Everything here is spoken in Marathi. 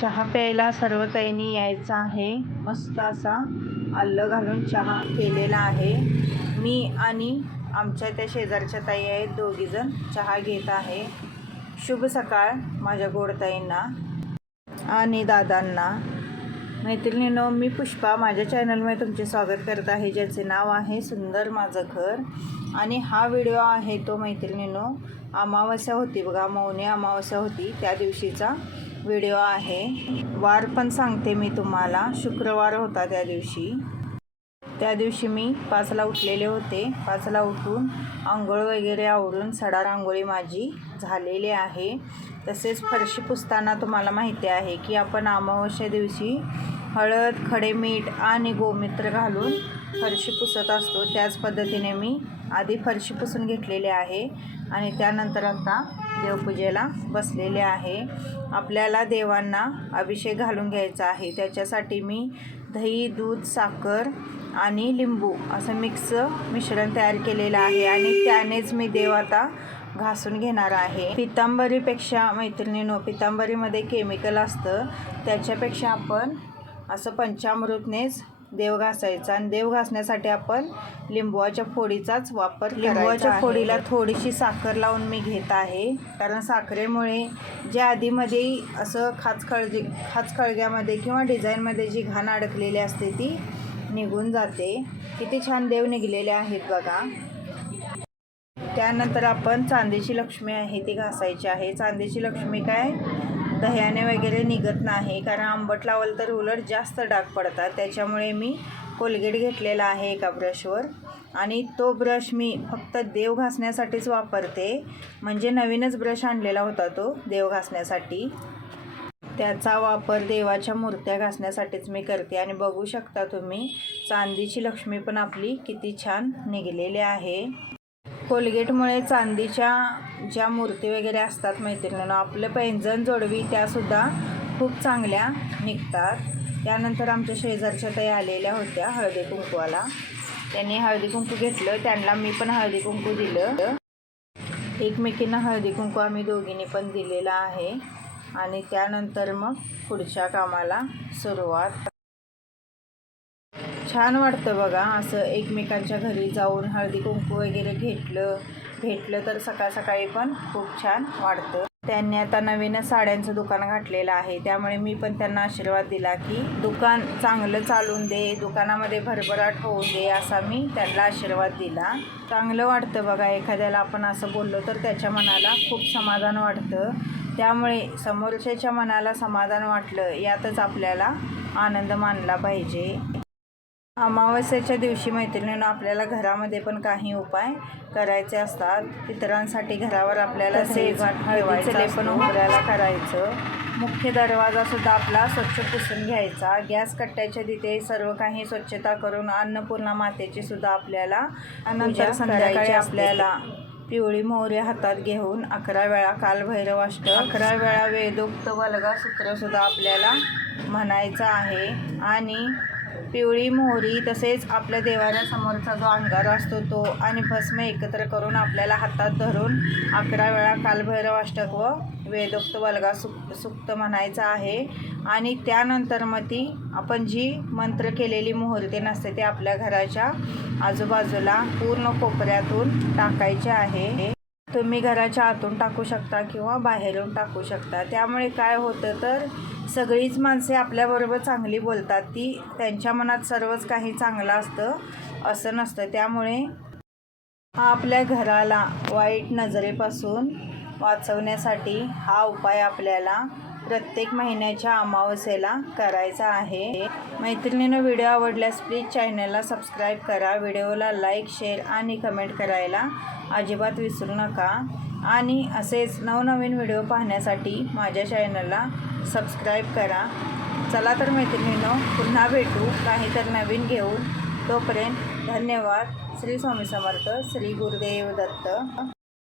चहा प्यायला सर्व ताईंनी यायचं आहे. मस्त असा आलं घालून चहा केलेला आहे. मी आणि आमच्या त्या शेजारच्या ताई आहेत, दोघीजण चहा घेत आहे. शुभ सकाळ माझ्या गोडताईंना आणि दादांना. मैत्रिणींनो, मी पुष्पा, माझ्या चॅनलमध्ये तुमचे स्वागत करत आहे, ज्याचे नाव आहे सुंदर माझं घर. आणि हा व्हिडिओ आहे तो मैत्रिणींनो, अमावस्या होती बघा, मौनी अमावस्या होती, त्या दिवशीचा व्हिडिओ आहे. वार पण सांगते मी तुम्हाला, शुक्रवार होता त्या दिवशी मी 5ला उठलेले होते. 5ला उठून आंघोळ वगैरे आवरून सडा रांगोळी माझी झालेली आहे. तसेच फरशी पुसताना तुम्हाला माहिती आहे की आपण अमावस्या दिवशी हळद, खडे मीठ आणि गोमूत्र घालून फरशी पुसत असतो. त्याच पद्धतीने मी आधी फरशी पुसून घेतलेली आहे आणि त्यानंतर आता देवपूजेला बसलेले आहे. आपल्याला देवांना अभिषेक घालून घ्यायचा आहे. त्याच्यासाठी मी दही, दूध, साखर आणि लिंबू असं मिक्स मिश्रण तयार केलेलं आहे आणि त्यानेच मी देव आता घासून घेणार आहे. पितांबरीपेक्षा मैत्रिणींनो, पितांबरीमध्ये केमिकल असतं, त्याच्यापेक्षा आपण असं पंचामृतनेच देव घासायचा. आणि देव घासण्यासाठी आपण लिंबूच्या फोडीचाच वापर करायचा. लिंबूच्या फोडीला थोडीशी साखर लावून मी घेत आहे, कारण साखरेमुळे जे आधीमध्ये असं खाचखळग्यामध्ये किंवा डिझाईनमध्ये जी घाण अडकलेली असते ती निघून जाते. किती छान देव निघलेले आहेत बघा. त्यानंतर आपण चांदीची लक्ष्मी आहे ती घासायची आहे. चांदीची लक्ष्मी काय दह्याने वगैरे निघत नाही, कारण आंबट लावलं तर उलट जास्त डाग पडतात. त्याच्यामुळे मी कोलगेट घेतलेला आहे एका ब्रशवर आणि तो ब्रश मी फक्त देव घासण्यासाठीच वापरते. म्हणजे नवीनच ब्रश आणलेला होता तो देव घासण्यासाठी, त्याचा वापर देवाच्या मूर्त्या घासण्यासाठीच मी करते. आणि बघू शकता तुम्ही, चांदीची लक्ष्मी पण आपली किती छान निघलेली आहे. कोलगेटमुळे चांदीच्या ज्या मूर्ती वगैरे असतात मैत्रिणींनो, आपलं पैंजण जोडवी त्यासुद्धा खूप चांगल्या निघतात. त्यानंतर आमच्या शेजारच्या ताई आलेल्या होत्या हळदी कुंकवाला. त्यांनी हळदी कुंकू घेतलं, त्यांना मी पण हळदी कुंकू दिलं. एकमेकींना हळदी कुंकू आम्ही दोघींनी पण दिलेला आहे. आणि त्यानंतर मग पुढच्या कामाला सुरुवात. छान वाटतं बघा असं एकमेकांच्या घरी जाऊन हळदी कुंकू वगैरे भेटलं तर सकाळ सकाळी पण खूप छान वाटतं. त्यांनी आता नवीन साड्यांचं दुकान घातलेलं आहे, त्यामुळे मी पण त्यांना आशीर्वाद दिला की दुकान चांगलं चालून दे, दुकानामध्ये भरभराट होऊ दे, असा मी त्यांना आशीर्वाद दिला. चांगलं वाटतं बघा, एखाद्याला आपण असं बोललो तर त्याच्या मनाला खूप समाधान वाटतं. त्यामुळे समोरच्याच्या मनाला समाधान वाटलं यातच आपल्याला आनंद मानला पाहिजे. अमावस्येच्या दिवशी मैत्रिणींनो, आपल्याला घरामध्ये पण काही उपाय करायचे असतात. पितरांसाठी घरावर आपल्याला हळदीचं पण उंबऱ्याला करायचं. मुख्य दरवाजासुद्धा आपला स्वच्छ पुसून घ्यायचा. गॅस कट्ट्याच्या तिथे सर्व काही स्वच्छता करून अन्नपूर्णा मातेची सुद्धा आपल्याला नंतर संध्याकाळी आपल्याला पिवळी मोहरी हातात घेऊन 11 वेळा कालभैरवाष्टक, 11 वेळा वेदोक्त वल्गा सूत्रसुद्धा आपल्याला म्हणायचं आहे. आणि पिवळी मोहरी तसेच आपल्या देवाऱ्यासमोरचा जो अंगारा असतो तो आणि भस्म एकत्र करून आपल्याला हातात धरून 11 वेळा कालभैरवाष्टक व वेदोक्त वल्गा सूक्त म्हणायचं आहे. आणि त्यानंतर मग ती आपण जी मंत्र केलेली मोहरी नसते ते आपल्या घराच्या आजूबाजूला पूर्ण कोपऱ्यातून टाकायचे आहे. तुम्ही घराच्या आतून टाकू शकता किंवा बाहेरून टाकू शकता. त्यामुळे काय होतं तर सगळीच माणसे आपल्याबरोबर चांगली बोलतात, ती त्यांच्या मनात सर्वच काही चांगलं असतं असं नसतं. त्यामुळे आपल्या घराला वाईट नजरेपासून वाचवण्यासाठी हा उपाय आपल्याला प्रत्येक महिन्याच्या अमावस्येला करायचा आहे. मैत्रिणींनो, व्हिडिओ आवडल्यास प्लीज चॅनलला सबस्क्राईब करा. व्हिडिओला लाईक, शेअर आणि कमेंट करायला अजिबात विसरू नका. आणि असेच नवनवीन व्हिडिओ पाहण्यासाठी माझ्या चॅनलला सबस्क्राईब करा. चला तर मैत्रिणींनो, पुन्हा भेटू काहीतरी नवीन घेऊन. तोपर्यंत धन्यवाद. श्री स्वामी समर्थ. श्री गुरुदेव दत्त.